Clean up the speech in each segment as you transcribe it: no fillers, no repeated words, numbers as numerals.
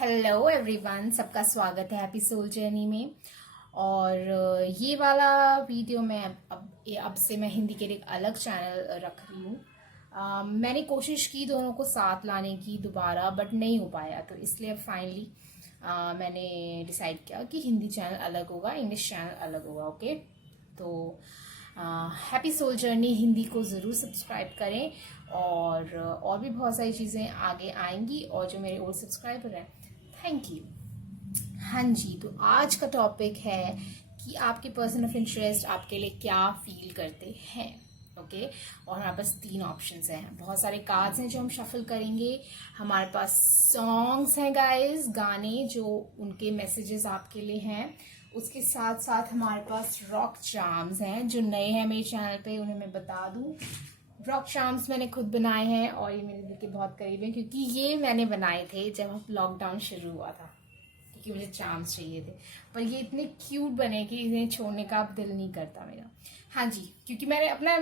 Hello everyone, सबका स्वागत है हैप्पी सोल जर्नी में। और ये वाला वीडियो मैं अब से मैं हिंदी के लिए एक अलग चैनल रख रही हूँ। मैंने कोशिश की दोनों को साथ लाने की दोबारा, बट नहीं हो पाया, तो इसलिए फाइनली मैंने डिसाइड किया कि हिंदी चैनल अलग होगा, इंग्लिश चैनल अलग होगा। ओके, तो हैप्पी सोल जर्नी हिंदी को ज़रूर सब्सक्राइब करें और भी बहुत सारी चीज़ें आगे आएंगी। और जो मेरे ओल्ड सब्सक्राइबर हैं, थैंक यू। हाँ जी, तो आज का टॉपिक है कि आपके पर्सन ऑफ इंटरेस्ट आपके लिए क्या फील करते हैं। ओके, और हमारे पास 3 ऑप्शंस हैं, बहुत सारे कार्ड्स हैं जो हम शफल करेंगे। हमारे पास सॉन्ग्स हैं गाइस, गाने जो उनके मैसेजेस आपके लिए हैं। उसके साथ साथ हमारे पास रॉक चार्म्स हैं, जो नए हैं मेरे चैनल पे उन्हें मैं बता दूं। रॉक चार्म्स मैंने खुद बनाए हैं और ये मेरे दिल के बहुत करीब हैं, क्योंकि ये मैंने बनाए थे जब लॉकडाउन शुरू हुआ था, क्योंकि मुझे चार्म्स चाहिए थे। पर ये इतने क्यूट बने कि इन्हें छोड़ने का अब दिल नहीं करता मेरा। हाँ जी, क्योंकि मैंने अपना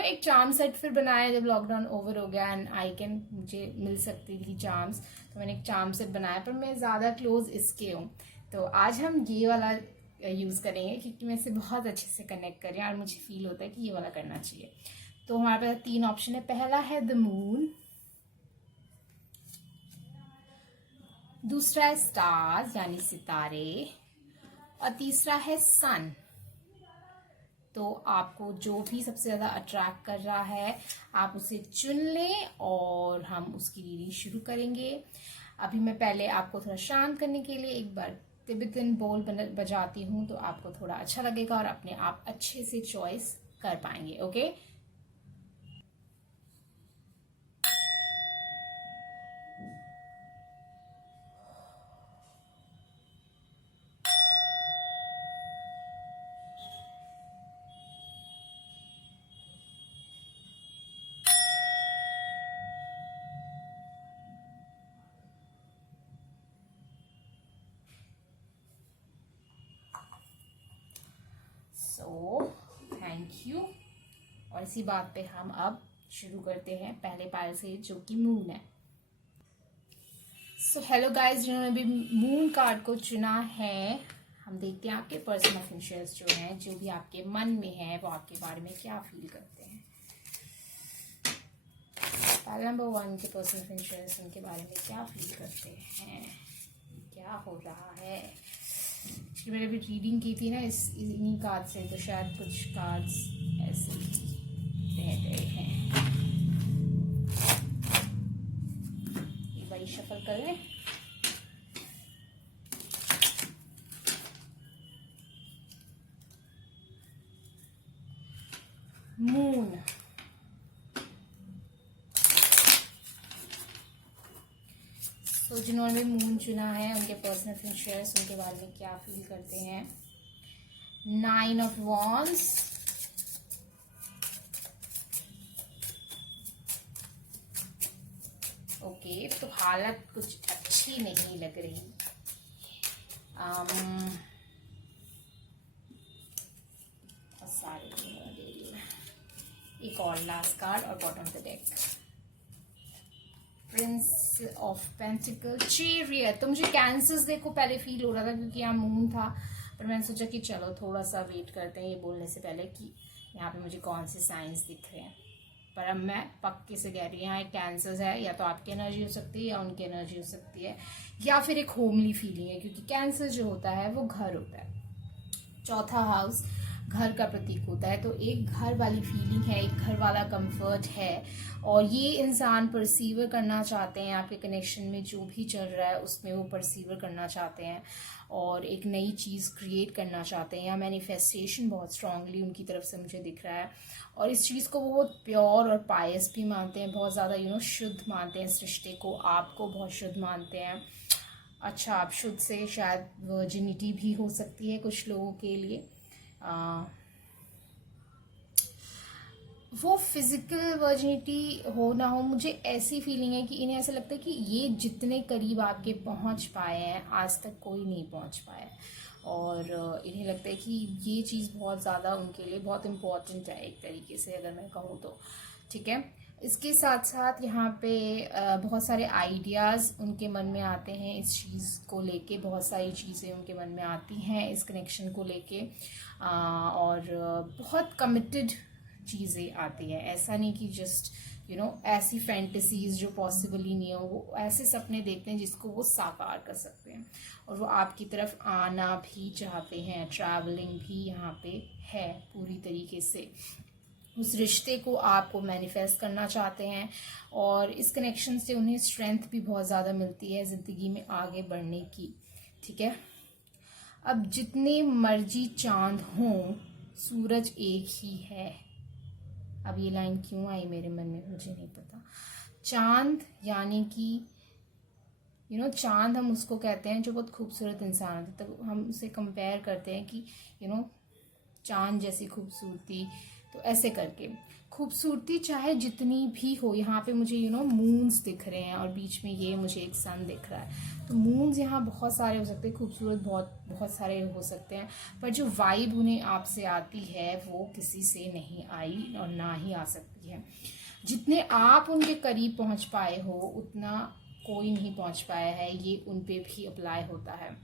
एक चार्म सेट फिर बनाया जब लॉकडाउन ओवर हो गया एंड आई कैन मुझे मिल सकती थी चार्म्स, तो मैंने एक चार्म सेट बनाया, पर मैं ज़्यादा क्लोज इसके हूँ। तो आज हम ये वाला यूज़ करेंगे क्योंकि मैं इसे बहुत अच्छे से कनेक्ट कर रही हूँ और मुझे फील होता है कि ये वाला करना चाहिए। तो हमारे पास 3 ऑप्शन है। पहला है द मून, दूसरा है स्टार्स यानी सितारे, और तीसरा है सन। तो आपको जो भी सबसे ज़्यादा अट्रैक्ट कर रहा है आप उसे चुन लें और हम उसकी रीडिंग शुरू करेंगे। अभी मैं पहले आपको थोड़ा शांत करने के लिए एक बार तिब्बतन बोल बजाती हूँ, तो आपको थोड़ा अच्छा लगेगा और अपने आप अच्छे से चॉइस कर पाएंगे। Okay, so thank you. और इसी बात पे हम अब शुरू करते हैं पहले पायल से, जो कि मून है। सो हेलो गाइस, जिन्होंने भी मून कार्ड को चुना है, हम देखते हैं आपके पर्सन ऑफ इंटरेस्ट जो है, जो भी आपके मन में है, वो आपके बारे में क्या फील करते हैं। पायल नंबर 1 के पर्सन ऑफ इंटरेस्ट, उनके बारे में क्या फील करते हैं, क्या हो रहा है। कि मैंने अभी रीडिंग की थी ना इन्हीं कार्ड से, तो शायद कुछ कार्ड्स ऐसे रह गए हैं। एक बार शफल कर लें। मून, तो जिन्होंने भी मून चुना है, उनके पर्सनल इंटरेस्ट, उनके बारे में क्या फील करते हैं। 9 ऑफ वॉन्ड्स, ओके, तो हालत कुछ अच्छी नहीं लग रही। सारे दे रही हूँ। एक और लास्ट कार्ड और bottom of the deck, Prince of pentacle, chariot. तो मुझे कैंसर्स देखो पहले फील हो रहा था क्योंकि यहाँ मून था, पर मैंने सोचा कि चलो थोड़ा सा वेट करते हैं ये बोलने से पहले कि यहाँ पे मुझे कौन से साइंस दिख रहे हैं। पर अब मैं पक्के से कह रही हूँ यहाँ एक कैंसर्स है, या तो आपकी एनर्जी हो सकती है या उनकी एनर्जी हो सकती है, या फिर एक होमली फीलिंग है, क्योंकि कैंसर जो होता है वो घर होता है, चौथा हाउस घर का प्रतीक होता है। तो एक घर वाली फीलिंग है, एक घर वाला कंफर्ट है, और ये इंसान परसीवर करना चाहते हैं आपके कनेक्शन में जो भी चल रहा है उसमें वो परसीवर करना चाहते हैं और एक नई चीज़ क्रिएट करना चाहते हैं। या मैनिफेस्टेशन बहुत स्ट्रांगली उनकी तरफ से मुझे दिख रहा है, और इस चीज़ को वो बहुत प्योर और पायस भी मानते हैं, बहुत ज़्यादा शुद्ध मानते हैं इस रिश्ते को, आपको बहुत शुद्ध मानते हैं। अच्छा, आप शुद्ध से शायद वर्जिनिटी भी हो सकती है कुछ लोगों के लिए। वो फिजिकल वर्जिनिटी हो ना हो, मुझे ऐसी फीलिंग है कि इन्हें ऐसा लगता है कि ये जितने करीब आपके पहुंच पाए हैं आज तक कोई नहीं पहुंच पाया है, और इन्हें लगता है कि ये चीज़ बहुत ज़्यादा उनके लिए बहुत इम्पोर्टेंट है एक तरीके से, अगर मैं कहूँ तो। ठीक है, इसके साथ साथ यहाँ पे बहुत सारे आइडियाज़ उनके मन में आते हैं इस चीज़ को लेके, बहुत सारी चीज़ें उनके मन में आती हैं इस कनेक्शन को लेके, और बहुत कमिटेड चीज़ें आती हैं। ऐसा नहीं कि जस्ट ऐसी फैंटेसीज जो पॉसिबल ही नहीं हो, वो ऐसे सपने देखते हैं जिसको वो साकार कर सकते हैं, और वो आपकी तरफ आना भी चाहते हैं। ट्रैवलिंग भी यहाँ पे है पूरी तरीके से, उस रिश्ते को आपको मैनिफेस्ट करना चाहते हैं, और इस कनेक्शन से उन्हें स्ट्रेंथ भी बहुत ज़्यादा मिलती है ज़िंदगी में आगे बढ़ने की। ठीक है, अब जितने मर्जी चांद हों, सूरज एक ही है। अब ये लाइन क्यों आई मेरे मन में मुझे नहीं पता। चांद यानी कि चांद हम उसको कहते हैं जो बहुत खूबसूरत इंसान होता है, तो हम उसे कंपेयर करते हैं कि चांद जैसी खूबसूरती, तो ऐसे करके खूबसूरती चाहे जितनी भी हो, यहाँ पे मुझे मून्स दिख रहे हैं और बीच में ये मुझे एक सन दिख रहा है, तो मून्स यहाँ बहुत सारे हो सकते हैं, खूबसूरत बहुत सारे हो सकते हैं, पर जो वाइब उन्हें आपसे आती है वो किसी से नहीं आई और ना ही आ सकती है। जितने आप उनके करीब पहुँच पाए हो उतना कोई नहीं पहुँच पाया है, ये उन पे भी अप्लाई होता है।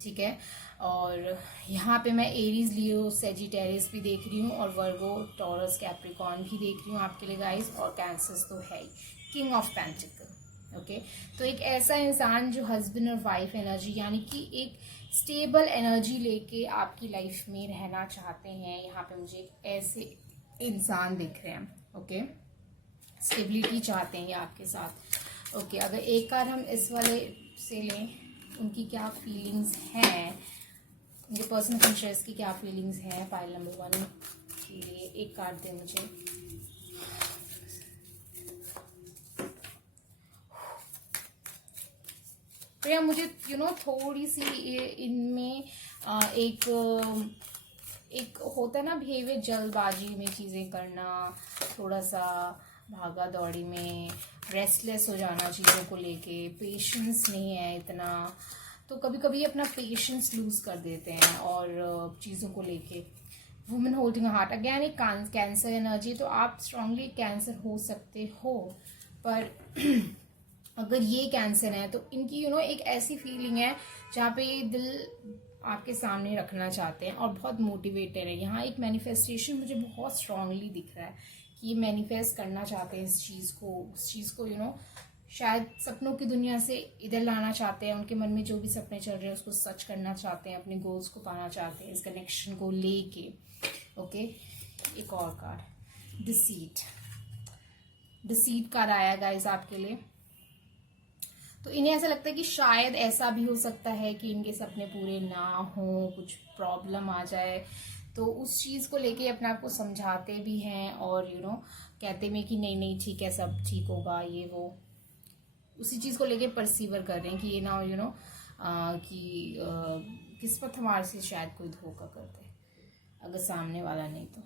ठीक है, और यहाँ पे मैं एरीज, लियो, सेजिटेरियस भी देख रही हूँ, और वर्गो, टॉरस, कैप्रिकॉर्न भी देख रही हूँ आपके लिए गाइस, और कैंसर्स तो है ही, किंग ऑफ पेंटिकल। ओके, तो एक ऐसा इंसान जो हस्बैंड और वाइफ एनर्जी यानी कि एक स्टेबल एनर्जी लेके आपकी लाइफ में रहना चाहते हैं, यहाँ पे मुझे एक ऐसे इंसान दिख रहे हैं। ओके, स्टेबिलिटी चाहते हैं ये आपके साथ। ओके, अगर एक बार हम इस वाले से लें, उनकी क्या फीलिंग्स हैं, उनके पर्सनल इंटरेस्ट की क्या फीलिंग्स हैं पाइल नंबर 1 के लिए, एक कार्ड दे मुझे। प्रिया, मुझे थोड़ी सी इनमें एक होता है ना बिहेवियर, जल्दबाजी में चीज़ें करना, थोड़ा सा भागा दौड़ी में, रेस्टलेस हो जाना चीज़ों को लेके, पेशेंस नहीं है इतना, तो कभी कभी अपना पेशेंस लूज कर देते हैं और चीज़ों को लेके। वुमेन होल्डिंग हार्ट, अगेन एक कैंसर एनर्जी, तो आप स्ट्रांगली कैंसर हो सकते हो, पर अगर ये कैंसर है तो इनकी एक ऐसी फीलिंग है जहाँ पे ये दिल आपके सामने रखना चाहते हैं और बहुत मोटिवेटेड है। यहाँ एक मैनिफेस्टेशन मुझे बहुत स्ट्रांगली दिख रहा है कि ये मैनिफेस्ट करना चाहते हैं इस चीज़ को शायद सपनों की दुनिया से इधर लाना चाहते हैं, उनके मन में जो भी सपने चल रहे हैं उसको सच करना चाहते हैं, अपने गोल्स को पाना चाहते हैं इस कनेक्शन को लेके। ओके, एक और कार्ड, डिसीट कार्ड आया गाइस आपके लिए। तो इन्हें ऐसा लगता है कि शायद ऐसा भी हो सकता है कि इनके सपने पूरे ना हो, कुछ प्रॉब्लम आ जाए, तो उस चीज़ को लेके अपने आप को समझाते भी हैं और कहते भी कि नहीं ठीक है, सब ठीक होगा, ये वो उसी चीज़ को लेके परसीवर कर रहे हैं कि ये ना हो कि किस्मत हमारे से शायद कोई धोखा कर दे, अगर सामने वाला नहीं तो।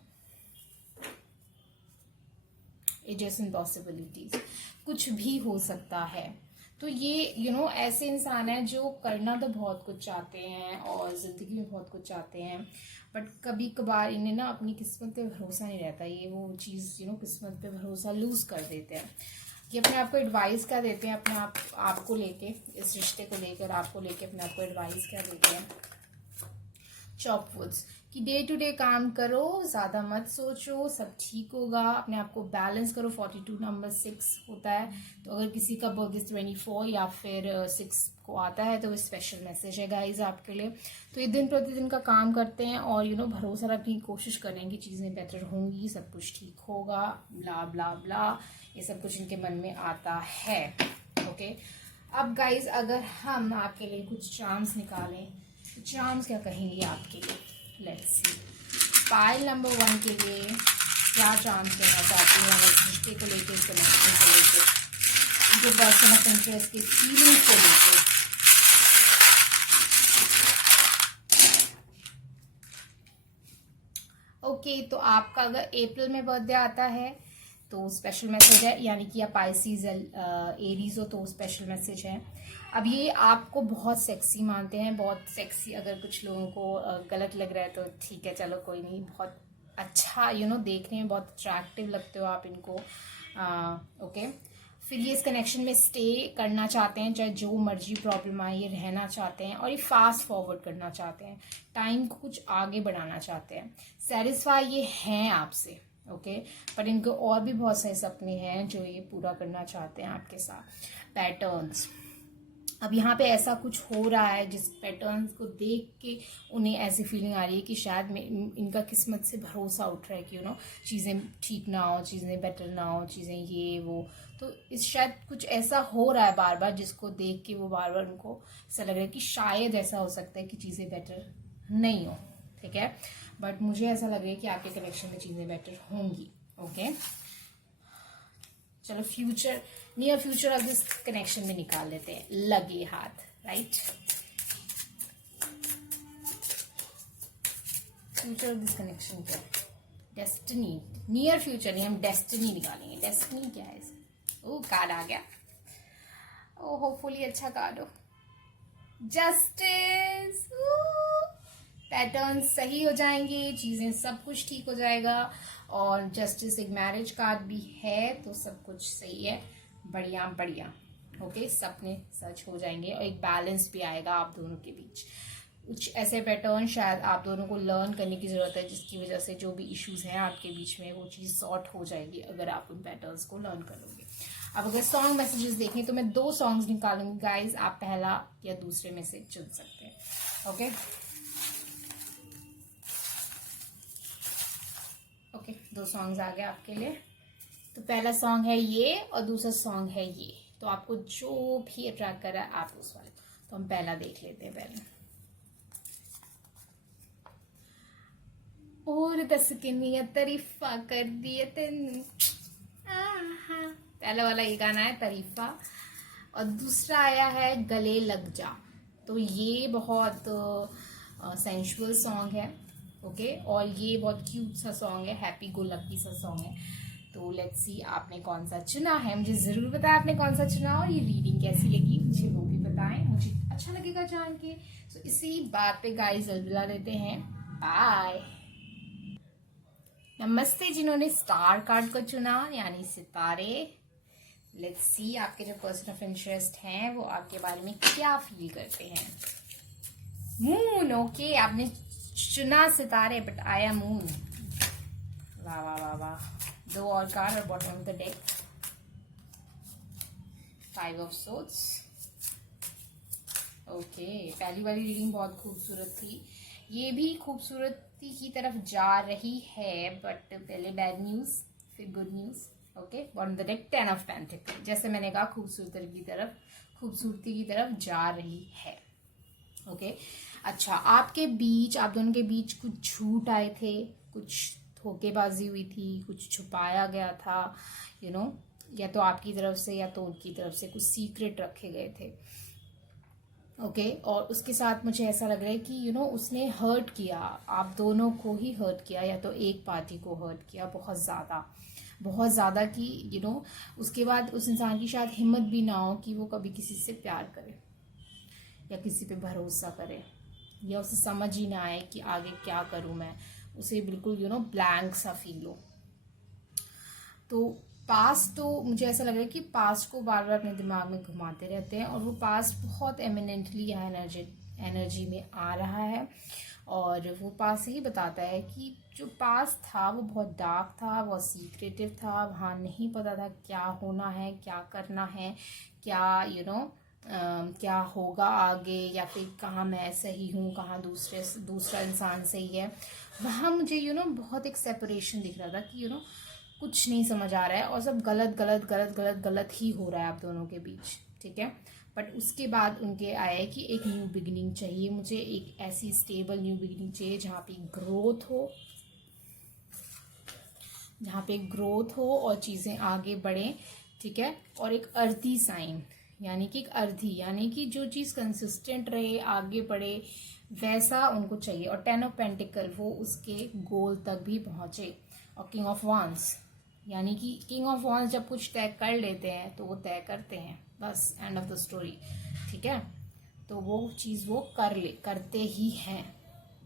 एडजस्टिंग पॉसिबिलिटीज, कुछ भी हो सकता है। तो ये ऐसे इंसान है जो करना तो बहुत कुछ चाहते हैं और ज़िंदगी में बहुत कुछ चाहते हैं, बट कभी कभार इन्हें ना अपनी किस्मत पे भरोसा नहीं रहता, ये वो चीज़ किस्मत पे भरोसा लूज कर देते हैं। ये अपने आप को एडवाइस क्या देते हैं, अपने आप को लेके, इस रिश्ते को लेकर आपको लेके अपने आप को एडवाइस क्या देते हैं। चॉप वुड्स, कि डे टू डे काम करो, ज़्यादा मत सोचो, सब ठीक होगा, अपने आप को बैलेंस करो। 42 नंबर 6 होता है, तो अगर किसी का बर्थडे 24 या फिर 6 को आता है तो वो स्पेशल मैसेज है गाइज आपके लिए। तो ये दिन प्रतिदिन का काम करते हैं और भरोसा रखने की कोशिश करें कि चीज़ें बेटर होंगी, सब कुछ ठीक होगा, ब्ला ब्ला ब्ला, ये सब कुछ इनके मन में आता है। ओके, अब गाइज अगर हम आपके लिए कुछ चार्म्स निकालें, तो चार्म्स क्या कहेंगे आपके लिए, लेट्स सी। पाइल नंबर 1 के लिए क्या चार्म्स देना चाहती हैं इस रिश्ते को लेकर, इस कनेक्शन को लेकर, उनके पर्सन ऑफ इंटरेस्ट की फीलिंग्स को लेकर। ओके, तो आपका अगर अप्रैल में बर्थडे आता है तो स्पेशल मैसेज है, यानी कि आप पाइसीज एरीज हो तो स्पेशल मैसेज है। अब ये आपको बहुत सेक्सी मानते हैं, बहुत सेक्सी, अगर कुछ लोगों को गलत लग रहा है तो ठीक है, चलो कोई नहीं, बहुत अच्छा देखने में बहुत अट्रैक्टिव लगते हो आप इनको, ओके, फिर ये इस कनेक्शन में स्टे करना चाहते हैं, चाहे जो मर्जी प्रॉब्लम आए, ये रहना चाहते हैं और ये फास्ट फॉरवर्ड करना चाहते हैं, टाइम को कुछ आगे बढ़ाना चाहते हैं, सेटिस्फाई ये हैं आपसे। ओके, पर इनको और भी बहुत सारे सपने हैं जो ये पूरा करना चाहते हैं आपके साथ। पैटर्न्स, अब यहाँ पे ऐसा कुछ हो रहा है जिस पैटर्न्स को देख के उन्हें ऐसी फीलिंग आ रही है कि शायद इनका किस्मत से भरोसा उठ रहा है कि चीज़ें ठीक ना हो, चीज़ें बेटर ना हो, चीज़ें ये वो, तो इस शायद कुछ ऐसा हो रहा है बार बार जिसको देख के वो बार बार उनको ऐसा लग रहा है कि शायद ऐसा हो सकता है कि चीज़ें बेटर नहीं हो। ठीक है, बट मुझे ऐसा लग रहा है कि आपके कनेक्शन में चीज़ें बेटर होंगी। ओके, चलो future, near future of this connection में निकाल लेते हैं, लगे हाथ। Right, future of this connection क्या है? डेस्टिनी। नियर फ्यूचर नहीं, हम डेस्टिनी निकालेंगे। डेस्टिनी क्या है? ओ, कार्ड आ गया। ओ, होपफुली अच्छा कार्ड हो। जस्टिस। पैटर्न सही हो जाएंगे, चीजें सब कुछ ठीक हो जाएगा, और जस्टिस एक मैरिज कार्ड भी है, तो सब कुछ सही है। बढ़िया बढ़िया। ओके, सपने सच हो जाएंगे और एक बैलेंस भी आएगा आप दोनों के बीच। कुछ ऐसे पैटर्न शायद आप दोनों को लर्न करने की जरूरत है, जिसकी वजह से जो भी इश्यूज हैं आपके बीच में वो चीज़ सॉर्ट हो जाएगी अगर आप उन पैटर्न्स को लर्न करोगे। अब अगर सॉन्ग मैसेजेस देखें तो मैं 2 सॉन्ग्स निकालूंगी गाइज, आप पहला या दूसरे में से चुन सकते हैं। ओके ओके, 2 सॉन्ग्स आ गए आपके लिए। तो पहला सॉन्ग है ये और दूसरा सॉन्ग है ये, तो आपको जो भी अट्रैक्ट कर रहा है आप उस वाले, तो हम पहला देख लेते हैं। पहले और दस किनिया तारीफा कर दिए तेन, पहला वाला ये गाना है तारीफा, और दूसरा आया है गले लग जा। तो ये बहुत सेंशुअल सॉन्ग है। ओके, और ये बहुत क्यूट सा सॉन्ग है, हैप्पी गो लकी सा सॉन्ग है। तो लेट्स सी आपने कौन सा चुना है, मुझे जरूर बताएं आपने कौन सा चुना, और ये रीडिंग कैसी लगी मुझे वो भी बताएं, मुझे अच्छा लगेगा जान के। तो इसी बात पे गाइस अलविदा देते हैं, बाय। नमस्ते जिन्होंने स्टार कार्ड को चुना यानी सितारे। लेट्स सी आपके जो पर्सन ऑफ इंटरेस्ट हैं वो आपके बारे में क्या फील करते हैं। मून, ओके, आपने चुना सितारे बट आया मून। वाह वाह वाह वाह। 2 और कार्ड और bottom of the deck, 5 of swords. Okay, पहली वाली रीडिंग बहुत खूबसूरत थी, ये भी खूबसूरती की तरफ जा रही है, बट पहले बैड न्यूज फिर good news. Okay, bottom of the deck 10 of pentacle, जैसे मैंने कहा खूबसूरती की तरफ जा रही है। ओके, अच्छा, आपके बीच, आप दोनों के बीच कुछ झूठ आए थे, कुछ धोखेबाजी हुई थी, कुछ छुपाया गया था, या तो आपकी तरफ से या तो उनकी तरफ से कुछ सीक्रेट रखे गए थे। ओके, और उसके साथ मुझे ऐसा लग रहा है कि उसने हर्ट किया, आप दोनों को ही हर्ट किया, या तो एक पार्टी को हर्ट किया बहुत ज़्यादा कि उसके बाद उस इंसान की शायद हिम्मत भी ना हो कि वो कभी किसी से प्यार करे या किसी पे भरोसा करे, या उसे समझ ही ना आए कि आगे क्या करूं मैं, उसे बिल्कुल ब्लैंक सा फील हो। तो पास्ट, तो मुझे ऐसा लग रहा है कि पास्ट को बार बार अपने दिमाग में घुमाते रहते हैं, और वो पास्ट बहुत एमिनेंटली यहाँ एनर्जी में आ रहा है, और वो पास्ट ही बताता है कि जो पास्ट था वो बहुत डार्क था, बहुत सीक्रेटिव था, वहाँ नहीं पता था क्या होना है, क्या करना है, क्या क्या होगा आगे, या फिर कहाँ मैं सही हूँ, कहाँ दूसरा इंसान सही है। वहाँ मुझे बहुत एक सेपरेशन दिख रहा था कि कुछ नहीं समझ आ रहा है, और सब गलत ही हो रहा है आप दोनों के बीच। ठीक है, बट उसके बाद उनके आया कि एक न्यू बिगिनिंग चाहिए मुझे, एक ऐसी स्टेबल न्यू बिगिनिंग चाहिए जहाँ पे ग्रोथ हो और चीज़ें आगे बढ़ें। ठीक है, और एक अर्दी साइन, यानी कि जो चीज़ कंसिस्टेंट रहे, आगे बढ़े, वैसा उनको चाहिए। और 10 ऑफ पेंटिकल, वो उसके गोल तक भी पहुँचे। और किंग ऑफ वांस, यानी कि किंग ऑफ वांस जब कुछ तय कर लेते हैं तो वो तय करते हैं, बस एंड ऑफ द स्टोरी। ठीक है, तो वो चीज़ वो करते ही हैं।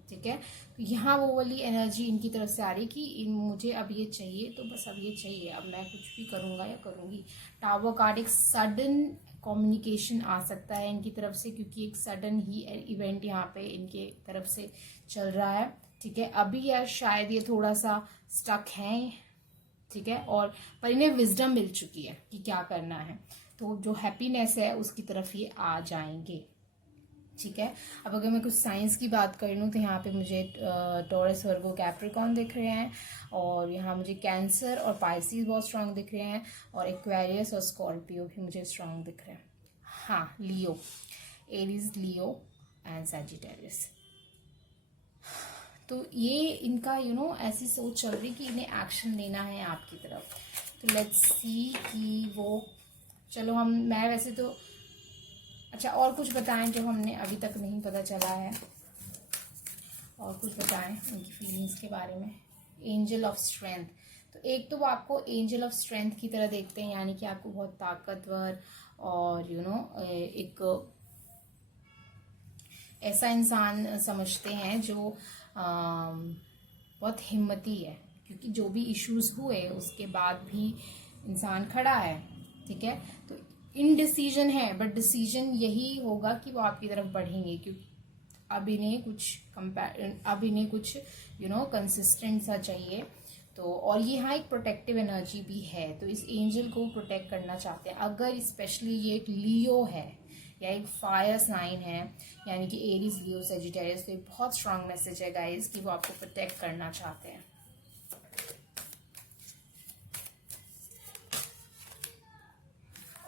ठीक है, तो यहाँ वो वाली एनर्जी इनकी तरफ से आ रही कि मुझे अब ये चाहिए, तो बस अब ये चाहिए, अब मैं कुछ भी करूँगा या करूँगी। टावर कार्ड एक सडन कम्युनिकेशन आ सकता है इनकी तरफ से, क्योंकि एक सडन ही इवेंट यहाँ पे इनके तरफ से चल रहा है, ठीक है। अभी या शायद ये थोड़ा सा स्टक हैं, ठीक है, और पर इन्हें विजडम मिल चुकी है कि क्या करना है, तो जो हैप्पीनेस है उसकी तरफ ये आ जाएंगे, ठीक है। अब अगर मैं कुछ साइंस की बात कर लूँ तो यहाँ पे मुझे टॉरस, वर्गो, कैप्रिकॉर्न दिख रहे हैं, और यहाँ मुझे कैंसर और पाइसिस बहुत स्ट्रांग दिख रहे हैं, और एक्वेरियस और स्कॉर्पियो भी मुझे स्ट्रांग दिख रहे हैं। हाँ, लियो, एरीज, लियो एंड सैजिटेरियस। तो ये इनका ऐसी सोच चल रही कि इन्हें एक्शन लेना है आपकी तरफ। तो लेट्स सी कि वो, चलो मैं वैसे तो अच्छा और कुछ बताएं जो हमने अभी तक नहीं पता चला है, और कुछ बताएं उनकी फीलिंग्स के बारे में। एंजल ऑफ स्ट्रेंथ, तो एक तो वो आपको एंजल ऑफ स्ट्रेंथ की तरह देखते हैं, यानी कि आपको बहुत ताकतवर और एक ऐसा इंसान समझते हैं जो बहुत हिम्मती है, क्योंकि जो भी इश्यूज हुए उसके बाद भी इंसान खड़ा है, ठीक है। तो इनडिसीजन है, बट डिसीजन यही होगा कि वो आपकी तरफ बढ़ेंगे, क्योंकि अब इन्हें कुछ कंसिस्टेंट सा चाहिए। तो और ये यहाँ एक प्रोटेक्टिव एनर्जी भी है, तो इस एंजल को प्रोटेक्ट करना चाहते हैं। अगर स्पेशली ये एक लियो है या एक फायर साइन है, यानी कि एरीज, लियो, सैजिटेरियस, तो एक बहुत स्ट्रांग मैसेज है गाइस कि वो आपको प्रोटेक्ट करना चाहते हैं।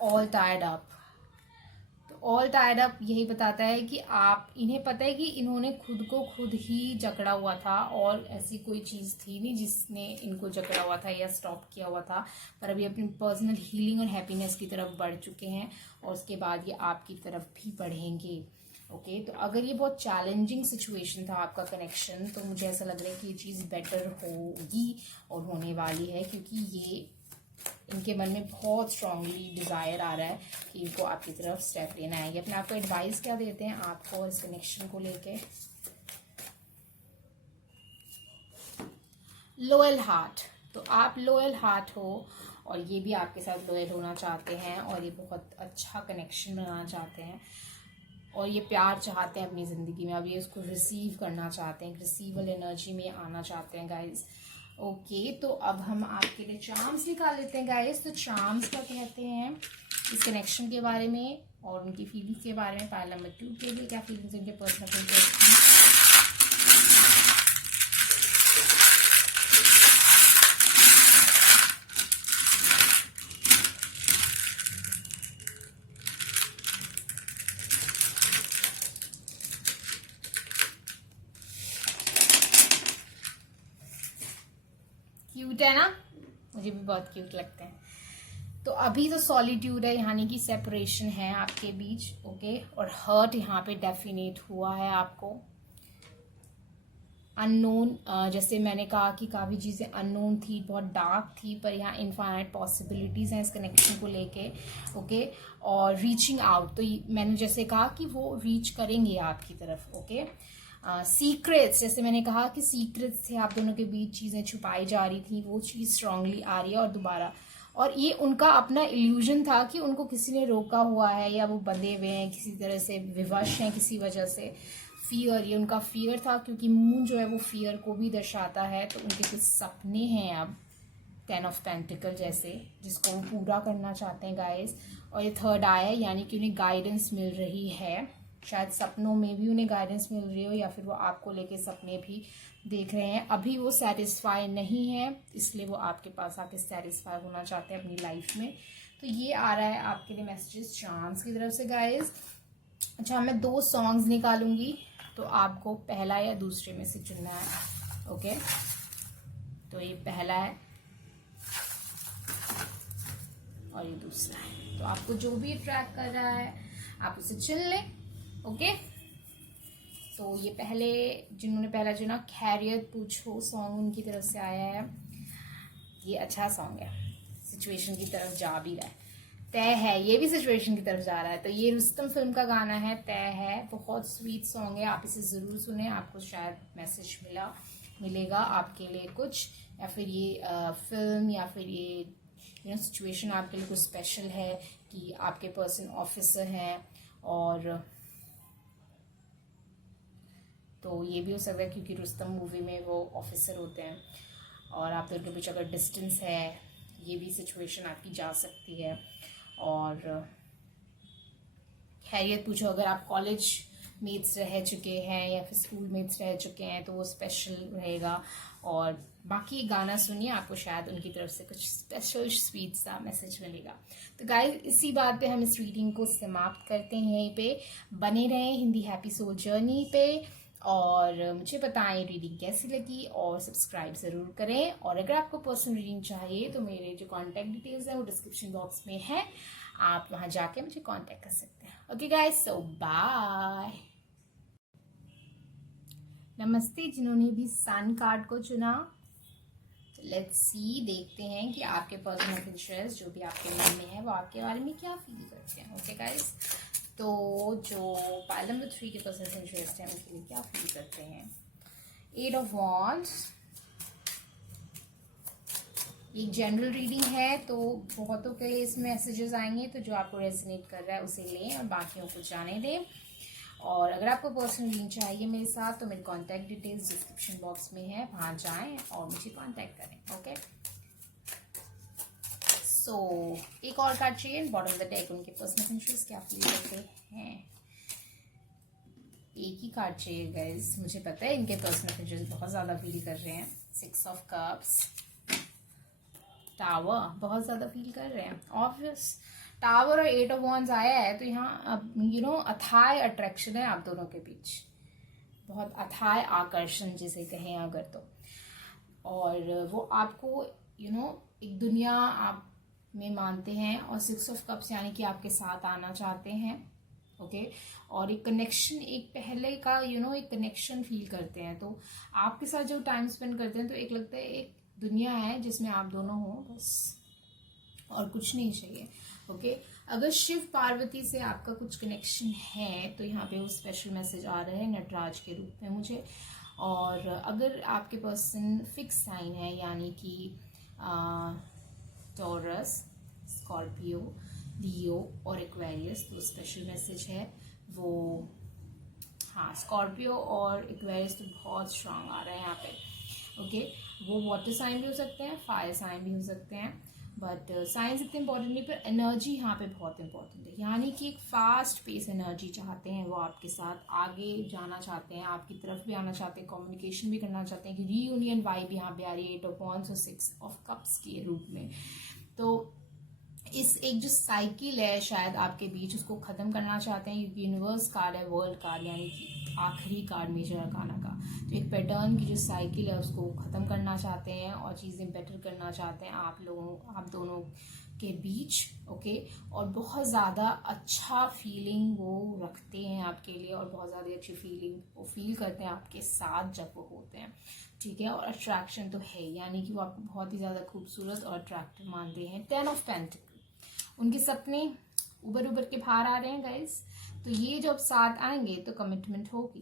ऑल टायर्ड अप, तो ऑल टायर्ड अप यही बताता है कि इन्हें पता है कि इन्होंने खुद को खुद ही जकड़ा हुआ था, और ऐसी कोई चीज़ थी नहीं जिसने इनको जकड़ा हुआ था या स्टॉप किया हुआ था, पर अभी अपनी पर्सनल हीलिंग और हैप्पीनेस की तरफ बढ़ चुके हैं, और उसके बाद ये आपकी तरफ भी बढ़ेंगे। ओके, तो अगर ये बहुत चैलेंजिंग सिचुएशन था आपका कनेक्शन, तो मुझे ऐसा लग रहा है कि ये चीज़ बेटर होगी और होने वाली है, क्योंकि ये इनके मन में बहुत स्ट्रांगली डिज़ायर आ रहा है कि इनको आपकी तरफ स्टेप लेना है। ये अपने आपको एडवाइस क्या देते हैं आपको और इस कनेक्शन को लेके? लॉयल हार्ट, तो आप लॉयल हार्ट हो, और ये भी आपके साथ लॉयल होना चाहते हैं, और ये बहुत अच्छा कनेक्शन बनाना चाहते हैं, और ये प्यार चाहते हैं अपनी ज़िंदगी में। अब ये उसको रिसीव करना चाहते हैं, रिसीवल एनर्जी में आना चाहते हैं गाइज। ओके, तो अब हम आपके लिए चार्म्स निकाल लेते हैं गाइस। तो चार्म्स क्या कहते हैं इस कनेक्शन के बारे में और उनकी फीलिंग्स के बारे में। पाइल नंबर 2 के लिए क्या फीलिंग्स उनके पर्सनल इंटरेस्ट की। क्यूट है ना, मुझे भी बहुत क्यूट लगते हैं। तो अभी तो सॉलिट्यूड है, यानी कि सेपरेशन है आपके बीच। ओके, और हर्ट यहाँ पे डेफिनेट हुआ है आपको। अननोन, जैसे मैंने कहा कि काफ़ी चीज़ें अननोन थी, बहुत डार्क थी, पर यहाँ इनफाइनाइट पॉसिबिलिटीज़ हैं इस कनेक्शन को लेके। ओके, और रीचिंग आउट, तो मैंने जैसे कहा कि वो रीच करेंगे आपकी तरफ। ओके, सीक्रेट्स, जैसे मैंने कहा कि सीक्रेट्स थे आप दोनों के बीच, चीज़ें छुपाई जा रही थी, वो चीज़ स्ट्रांगली आ रही है और दोबारा। और ये उनका अपना इल्यूजन था कि उनको किसी ने रोका हुआ है या वो बंधे हुए हैं किसी तरह से, विवश हैं किसी वजह से। फियर, ये उनका फियर था, क्योंकि मून जो है वो फियर को भी दर्शाता है। तो उनके कुछ सपने हैं अब 10 ऑफ पेंटिकल जैसे, जिसको वो पूरा करना चाहते हैं गाइस। और ये थर्ड आया है, यानी कि उन्हें गाइडेंस मिल रही है, शायद सपनों में भी उन्हें गाइडेंस मिल रही हो, या फिर वो आपको लेके सपने भी देख रहे हैं। अभी वो सेटिस्फाई नहीं है, इसलिए वो आपके पास आके सेटिस्फाई होना चाहते हैं अपनी लाइफ में। तो ये आ रहा है आपके लिए मैसेजेस चांस की तरफ से गाइस। अच्छा, मैं 2 सॉन्ग्स निकालूंगी, तो आपको पहला या दूसरे में से चुनना है। ओके, तो ये पहला है और ये दूसरा है, तो आपको जो भी अट्रैक्ट कर रहा है आप उसे चुन लें। ओके, तो ये पहले जिन्होंने पहला चुना, खैरियत पूछो सॉन्ग उनकी तरफ से आया है। ये अच्छा सॉन्ग है, सिचुएशन की तरफ जा भी रहा है। तय है, ये भी सिचुएशन की तरफ जा रहा है। तो ये रुस्तम फिल्म का गाना है, तय है। बहुत स्वीट सॉन्ग है, आप इसे ज़रूर सुने, आपको शायद मैसेज मिलेगा आपके लिए कुछ, या फिर ये फिल्म या फिर ये सिचुएशन आपके लिए कुछ स्पेशल है कि आपके पर्सन ऑफिसर हैं, और तो ये भी हो सकता है क्योंकि रुस्तम मूवी में वो ऑफिसर होते हैं और आप दोनों के बीच अगर डिस्टेंस है, ये भी सिचुएशन आपकी जा सकती है। और खैरियत पूछो, अगर आप कॉलेज मेट्स रह चुके हैं या फिर स्कूल मेट्स रह चुके हैं तो वो स्पेशल रहेगा। और बाकी गाना सुनिए, आपको शायद उनकी तरफ से कुछ स्पेशल स्वीट सा मैसेज मिलेगा। तो गाइस, इसी बात पे हम इस रीडिंग को समाप्त करते हैं। यहीं पे बने रहें हिंदी हैप्पी सोल जर्नी पे, और मुझे बताएं रीडिंग कैसी लगी, और सब्सक्राइब ज़रूर करें। और अगर आपको पर्सनल रीडिंग चाहिए तो मेरे जो कॉन्टैक्ट डिटेल्स हैं वो डिस्क्रिप्शन बॉक्स में है, आप वहाँ जाके मुझे कॉन्टैक्ट कर सकते हैं। ओके गाइस, सो बाय। नमस्ते जिन्होंने भी सन कार्ड को चुना। तो लेट्स सी, देखते हैं कि आपके पर्सन ऑफ इंटरेस्ट जो भी आपके मन में है वो आपके बारे में क्या फील करते हैं। ओके गाइस, तो जो पाइल नंबर 3 के पर्सन ऑफ इंटरेस्ट है उसके लिए क्या फील करते हैं। 8 ऑफ वॉन्ड्स, ये जनरल रीडिंग है तो बहुतों के इसमें मैसेजेस आएंगे, तो जो आपको रेजोनेट कर रहा है उसे लें और बाकियों को जाने दें। और अगर आपको पर्सनल रीडिंग चाहिए मेरे साथ तो मेरी कॉन्टैक्ट डिटेल्स डिस्क्रिप्शन बॉक्स में है, वहाँ जाएं और मुझे कॉन्टैक्ट करें। ओके, सो एक और कार्ड चाहिए बॉटम ऑफ द डेक, उनके पर्सनल इंटरेस्ट क्या फील करते हैं। एक ही कार्ड चाहिए गाइस, मुझे पता है इनके पर्सनल इंटरेस्ट बहुत ज़्यादा फील कर रहे हैं। 6 ऑफ कप्स, टावर बहुत ज़्यादा फील कर रहे हैं, ऑब्वियस। टावर और 8 ऑफ वॉन्ड्स आया है तो यहाँ अथाय अट्रैक्शन है आप दोनों के बीच, बहुत अथाय आकर्षण जिसे कहें अगर तो। और वो आपको एक दुनिया आप में मानते हैं, और 6 ऑफ कप्स यानी कि आपके साथ आना चाहते हैं। ओके, और एक कनेक्शन, एक पहले का एक कनेक्शन फील करते हैं। तो आपके साथ जो टाइम स्पेंड करते हैं तो एक लगता है एक दुनिया है जिसमें आप दोनों हो बस, और कुछ नहीं चाहिए। ओके, अगर शिव पार्वती से आपका कुछ कनेक्शन है तो यहाँ पे वो स्पेशल मैसेज आ रहा है नटराज के रूप में मुझे। और अगर आपके पर्सन फिक्स साइन है यानी कि टॉरस, स्कॉर्पियो, लियो और एक्वेरियस, तो स्पेशल मैसेज है वो। हाँ, स्कॉर्पियो और एक्वेरियस तो बहुत स्ट्रांग आ रहा है यहाँ पे। ओके, वो वाटर साइन भी हो सकते हैं, फायर साइन भी हो सकते हैं, बट साइंस इतने इंपॉर्टेंट नहीं, पर एनर्जी यहाँ पे बहुत इंपॉर्टेंट है। यानी कि एक फास्ट पेस एनर्जी चाहते हैं वो, आपके साथ आगे जाना चाहते हैं, आपकी तरफ भी आना चाहते हैं, कम्युनिकेशन भी करना चाहते हैं कि रीयूनियन वाइब यहाँ पे आ रही है 8 ऑफ वॉन्ड्स और 6 ऑफ कप्स के रूप में। तो इस एक जो साइकिल है शायद आपके बीच, उसको ख़त्म करना चाहते हैं, क्योंकि यूनिवर्स कार्ड है, वर्ल्ड कार्ड यानी कि आखिरी कार्ड मेजर अरकाना का। तो एक पैटर्न की जो साइकिल है उसको ख़त्म करना चाहते हैं और चीज़ें बेटर करना चाहते हैं आप दोनों के बीच। ओके, और बहुत ज़्यादा अच्छा फीलिंग वो रखते हैं आपके लिए, और बहुत ज़्यादा अच्छी फीलिंग वो फील करते हैं आपके साथ जब वो होते हैं। ठीक है, और अट्रैक्शन तो है, यानी कि वो आपको बहुत ही ज़्यादा खूबसूरत और अट्रैक्टिव मानते हैं। 10 ऑफ पेंटिकल, उनके सपने उबर के बाहर आ रहे हैं गाइस। तो ये जब साथ आएंगे तो कमिटमेंट होगी,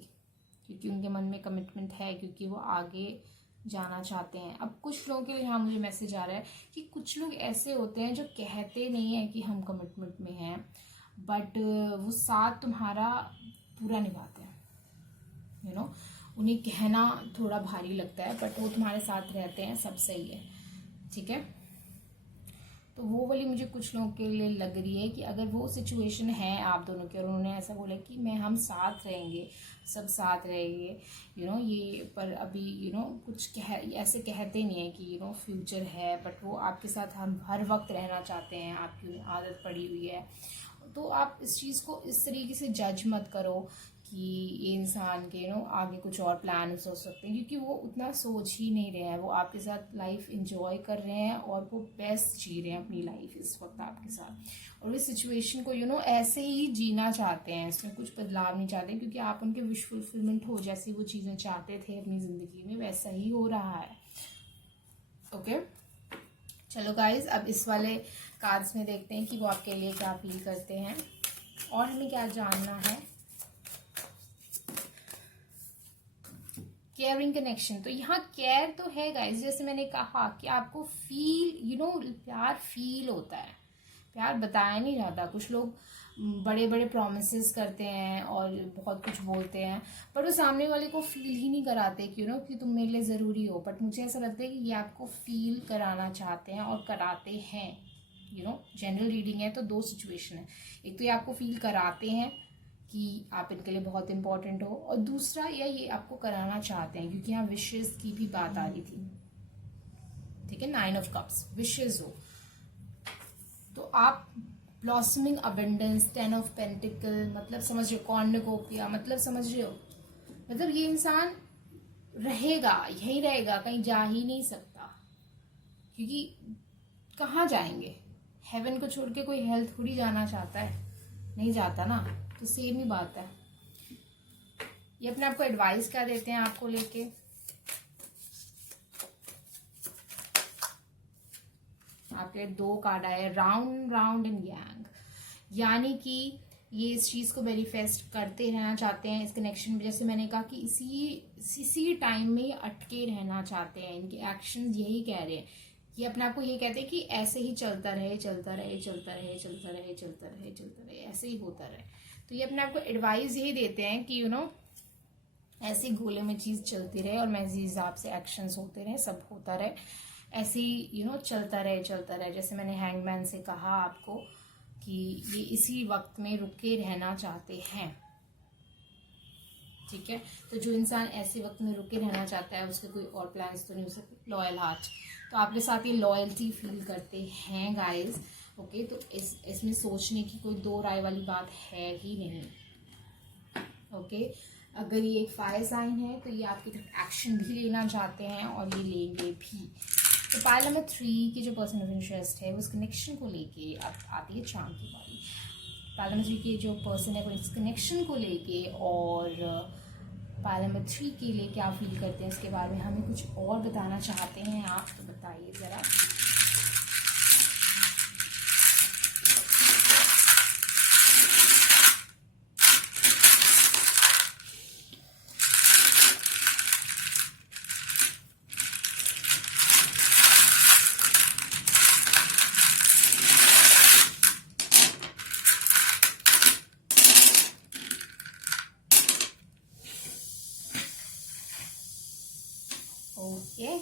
क्योंकि उनके मन में कमिटमेंट है, क्योंकि वो आगे जाना चाहते हैं। अब कुछ लोगों के लिए यहाँ मुझे मैसेज आ रहा है कि कुछ लोग ऐसे होते हैं जो कहते नहीं है कि हम कमिटमेंट में हैं, बट वो साथ तुम्हारा पूरा निभाते हैं। उन्हें कहना थोड़ा भारी लगता है, बट वो तुम्हारे साथ रहते हैं, सब सही है। ठीक है, तो वो वाली मुझे कुछ लोगों के लिए लग रही है कि अगर वो सिचुएशन है आप दोनों की और उन्होंने ऐसा बोला कि हम साथ रहेंगे, सब साथ रहेंगे, ये पर अभी कुछ ऐसे कहते नहीं है कि फ्यूचर है, बट वो आपके साथ हम हर वक्त रहना चाहते हैं, आपकी आदत पड़ी हुई है। तो आप इस चीज़ को इस तरीके से जज मत करो कि ये इंसान के आगे कुछ और प्लान सोच सकते हैं, क्योंकि वो उतना सोच ही नहीं रहे हैं। वो आपके साथ लाइफ एंजॉय कर रहे हैं और वो बेस्ट जी रहे हैं अपनी लाइफ इस वक्त आपके साथ, और इस सिचुएशन को ऐसे ही जीना चाहते हैं, इसमें कुछ बदलाव नहीं चाहते, क्योंकि आप उनके विश फुलफिलमेंट हो, जैसी वो चीज़ें चाहते थे अपनी ज़िंदगी में वैसा ही हो रहा है। ओके, चलो गाइज, अब इस वाले कार्ड्स में देखते हैं कि वो आपके लिए क्या फील करते हैं और हमें क्या जानना है। केयरिंग कनेक्शन, तो यहाँ केयर तो है गाइस, जैसे मैंने कहा कि आपको फील प्यार फील होता है, प्यार बताया नहीं जाता। कुछ लोग बड़े बड़े प्रॉमिसेस करते हैं और बहुत कुछ बोलते हैं, पर वो सामने वाले को फील ही नहीं कराते कि तुम मेरे लिए ज़रूरी हो। बट मुझे ऐसा लगता है कि ये आपको फील कराना चाहते हैं और कराते हैं। जनरल रीडिंग है तो दो सिचुएशन है, एक तो ये आपको फील कराते हैं कि आप इनके लिए बहुत इंपॉर्टेंट हो, और दूसरा ये आपको कराना चाहते हैं, क्योंकि यहाँ विशेस की भी बात आ रही थी। ठीक है, 9 ऑफ कप्स, विशेस हो तो आप ब्लॉसमिंग अबंडेंस, 10 ऑफ पेंटिकल, मतलब समझ रहे हो, कॉर्नकोपिया, मतलब समझ रहे हो, मतलब ये इंसान रहेगा, यही रहेगा, कहीं जा ही नहीं सकता, क्योंकि कहाँ जाएंगे, हेवन को छोड़ के कोई हेल्थ थोड़ी जाना चाहता है, नहीं जाता ना, तो सेम ही बात है। ये अपने आपको एडवाइस क्या देते हैं आपको लेके, आपके 2 कार्ड आए, राउंड राउंड एंड यांग, यानी कि ये इस चीज को मैनिफेस्ट करते रहना चाहते हैं इस कनेक्शन में। जैसे मैंने कहा कि इसी टाइम में अटके रहना चाहते हैं, इनके एक्शंस यही कह रहे हैं, ये अपने आप को ये कहते हैं कि ऐसे ही चलता रहे, चलता रहे, चलता रहे, चलता रहे, चलता रहे, चलता रहे, ऐसे ही होता रहे। तो ये अपने आप को एडवाइस यही देते हैं कि ऐसे गोले में चीज चलती रहे और मैं इसी हिसाब से एक्शंस होते रहे, सब होता रहे, ऐसे ही चलता रहे, चलता रहे। जैसे मैंने हैंगमैन से कहा आपको कि ये इसी वक्त में रुके रहना चाहते हैं। ठीक है, तो जो इंसान ऐसे वक्त में रुके रहना चाहता है उसके कोई और प्लान्स तो नहीं हो सकते। लॉयल हार्ट, तो आपके साथ ये लॉयल्टी फील करते हैं गाइस। ओके, तो इसमें सोचने की कोई दो राय वाली बात है ही नहीं। ओके, अगर ये एक फायर साइन है तो ये आपकी तरफ एक्शन भी लेना चाहते हैं और ये लेंगे भी। तो पाइल नंबर 3 की जो पर्सन ऑफ इंटरेस्ट है उस कनेक्शन को लेके अब आती है चांद की बारी। पाइल नंबर 3 के जो पर्सन है वो इस कनेक्शन को लेके और पाइल नंबर 3 के लिए क्या फील करते हैं इसके बारे में हमें कुछ और बताना चाहते हैं आप, तो बताइए ज़रा। ओके,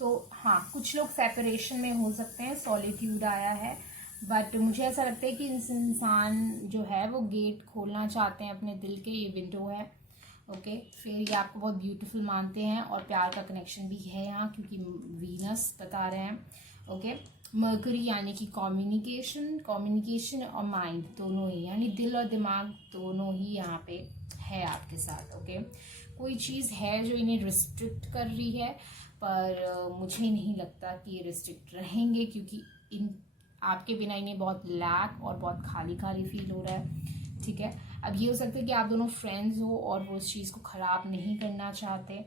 तो हाँ, कुछ लोग सेपरेशन में हो सकते हैं, सॉलिट्यूड आया है, बट मुझे ऐसा लगता है कि इंसान जो है वो गेट खोलना चाहते हैं अपने दिल के, ये विंडो है। ओके, फिर ये आपको बहुत ब्यूटीफुल मानते हैं और प्यार का कनेक्शन भी है यहाँ, क्योंकि वीनस बता रहे हैं। ओके, मर्करी यानी कि कम्युनिकेशन और माइंड दोनों ही, यानी दिल और दिमाग दोनों ही यहाँ पे है आपके साथ। ओके, कोई चीज़ है जो इन्हें रिस्ट्रिक्ट कर रही है, पर मुझे नहीं लगता कि ये रिस्ट्रिक्ट रहेंगे, क्योंकि इन आपके बिना इन्हें बहुत लैक और बहुत खाली खाली फील हो रहा है। ठीक है, अब ये हो सकता है कि आप दोनों फ्रेंड्स हो और वो उस चीज़ को ख़राब नहीं करना चाहते,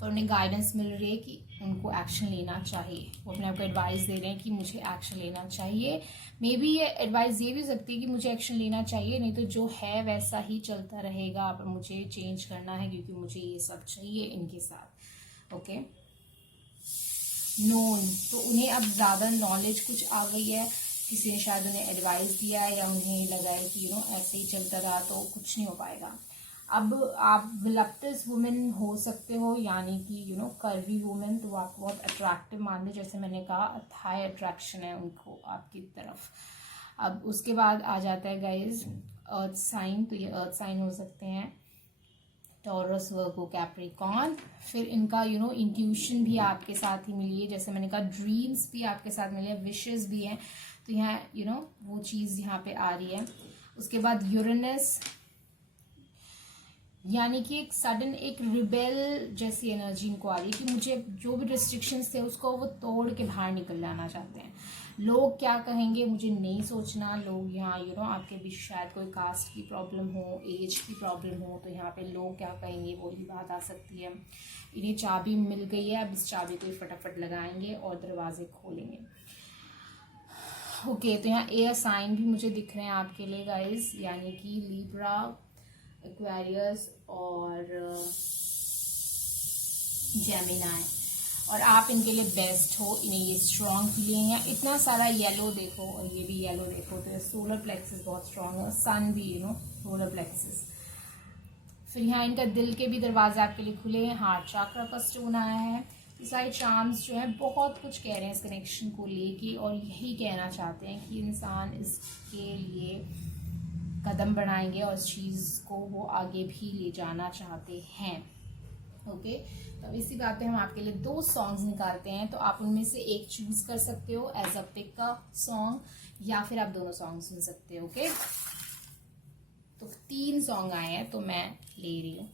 पर उन्हें गाइडेंस मिल रही है कि उनको एक्शन लेना चाहिए। वो अपने आप को एडवाइस दे रहे हैं कि मुझे एक्शन लेना चाहिए। मे बी ये एडवाइस ये भी हो सकती है कि मुझे एक्शन लेना चाहिए, नहीं तो जो है वैसा ही चलता रहेगा, पर मुझे चेंज करना है क्योंकि मुझे ये सब चाहिए इनके साथ। ओके, नोन, तो उन्हें अब ज़्यादा नॉलेज कुछ आ गई है, किसी ने शायद उन्हें एडवाइस दिया है या उन्हें लगा है कि ऐसे ही चलता रहा तो कुछ नहीं हो पाएगा। अब आप विलप्टस वुमेन हो सकते हो, यानी कि कर्वी वुमेन, तो आपको बहुत अट्रैक्टिव मान लो, जैसे मैंने कहा हाई अट्रैक्शन है उनको आपकी तरफ। अब उसके बाद आ जाता है गाइज अर्थ साइन, तो ये अर्थ साइन हो सकते हैं टॉरस, वर्गो, कैप्रिकॉर्न। फिर इनका इंट्यूशन भी आपके साथ ही मिली है, जैसे मैंने कहा ड्रीम्स भी आपके साथ मिले हैं, विशेस भी हैं, तो यहाँ वो चीज़ यहाँ पे आ रही है। उसके बाद यूरेनस, यानी कि एक सडन एक रिबेल जैसी एनर्जी इनको आ रही है कि मुझे जो भी रिस्ट्रिक्शंस थे उसको वो तोड़ के बाहर निकल जाना चाहते हैं। लोग क्या कहेंगे मुझे नहीं सोचना, लोग यहाँ आपके बीच शायद कोई कास्ट की प्रॉब्लम हो, एज की प्रॉब्लम हो, तो यहाँ पे लोग क्या कहेंगे वो ही बात आ सकती है। इन्हें चाबी मिल गई है, अब इस चाबी को फटाफट लगाएंगे और दरवाजे खोलेंगे। ओके, तो यहाँ एयर साइन भी मुझे दिख रहे हैं आपके लिए गाइज, यानी कि लिब्रा, एक्वेरियस और जेमिनाई। और आप इनके लिए बेस्ट हो, इन्हें ये स्ट्रॉन्ग फीलिंग है। इतना सारा येलो देखो और ये भी येलो देखो, तो सोलर प्लेक्सिस बहुत स्ट्रॉन्ग है, सन भी सोलर प्लेक्सिस। फिर यहाँ इनका दिल के भी दरवाजे आपके लिए खुले हैं, हार्ट चक्र का स्टोन आया है। ये सारे चार्म्स जो है बहुत कुछ कह रहे हैं इस कनेक्शन को लेके, और यही कहना चाहते हैं कि इंसान इसके लिए कदम बढ़ाएंगे और इस चीज़ को वो आगे भी ले जाना चाहते हैं। ओके, तो इसी बात पे हम आपके लिए 2 सॉन्ग्स निकालते हैं, तो आप उनमें से एक चूज कर सकते हो एज अ पिक का सॉन्ग, या फिर आप दोनों सॉन्ग सुन सकते हो। ओके, तो 3 सॉन्ग आए हैं, तो मैं ले रही हूँ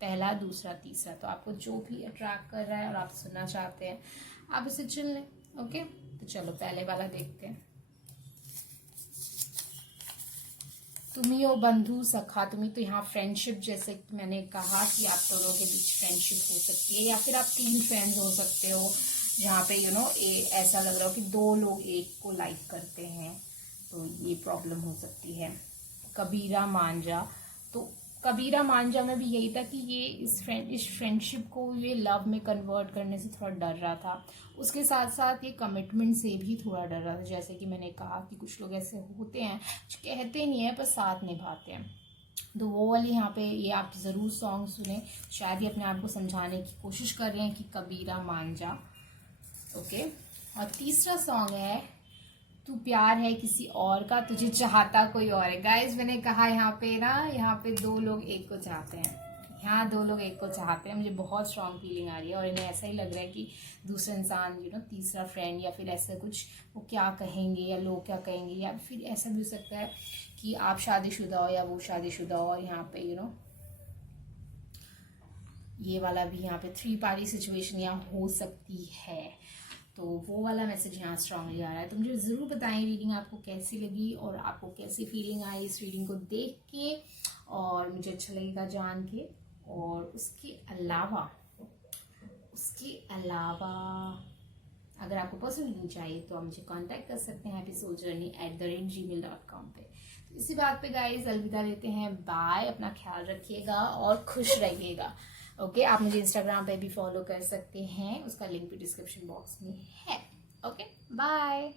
पहला, दूसरा, तीसरा। तो आपको जो भी अट्रैक्ट कर रहा है और आप सुनना चाहते हैं आप इसे चुन लें। ओके, तो चलो पहले वाला देखते हैं। तुम्ही हो बंधु सखा, तुम्ही, तो यहाँ फ्रेंडशिप, जैसे कि मैंने कहा कि आप दोनों के बीच फ्रेंडशिप हो सकती है, या फिर आप 3 फ्रेंड्स हो सकते हो जहाँ पे ऐसा लग रहा हो कि 2 लोग एक को लाइक करते हैं, तो ये प्रॉब्लम हो सकती है। कबीरा मांझा, तो कबीरा मांझा में भी यही था कि ये इस फ्रेंडशिप को ये लव में कन्वर्ट करने से थोड़ा डर रहा था, उसके साथ साथ ये कमिटमेंट से भी थोड़ा डर रहा था। जैसे कि मैंने कहा कि कुछ लोग ऐसे होते हैं जो कहते नहीं है पर साथ निभाते हैं, तो वो वाली यहाँ पे ये आप ज़रूर सॉन्ग सुने, शायद ये अपने आप को समझाने की कोशिश कर रहे हैं कि कबीरा मांझा। ओके, और तीसरा सॉन्ग है तू प्यार है किसी और का, तुझे चाहता कोई और है। गाइज, मैंने कहा यहाँ पे 2 लोग एक को चाहते हैं, यहाँ 2 लोग एक को चाहते हैं। मुझे बहुत स्ट्रांग फीलिंग आ रही है, और इन्हें ऐसा ही लग रहा है कि दूसरा इंसान तीसरा फ्रेंड या फिर ऐसा कुछ, वो क्या कहेंगे या लोग क्या कहेंगे, या फिर ऐसा भी हो सकता है कि आप शादीशुदा हो या वो शादीशुदा हो, और यहाँ पे ये वाला भी यहाँ पे 3 पार्टी सिचुएशन यहाँ हो सकती है। तो वो वाला मैसेज यहाँ स्ट्रांगली आ रहा है। तो मुझे ज़रूर बताएं रीडिंग आपको कैसी लगी और आपको कैसी फीलिंग आई इस रीडिंग को देख के, और मुझे अच्छा लगेगा जान के। और उसके अलावा अगर आपको पर्सनल रीडिंग चाहिए तो आप मुझे कांटेक्ट कर सकते हैं happysouljourney@gmail.com पे। तो इसी बात पे गाइज अलविदा लेते हैं, बाय, अपना ख्याल रखिएगा और खुश रहिएगा। ओके, आप मुझे इंस्टाग्राम पे भी फॉलो कर सकते हैं, उसका लिंक भी डिस्क्रिप्शन बॉक्स में है। Okay, bye.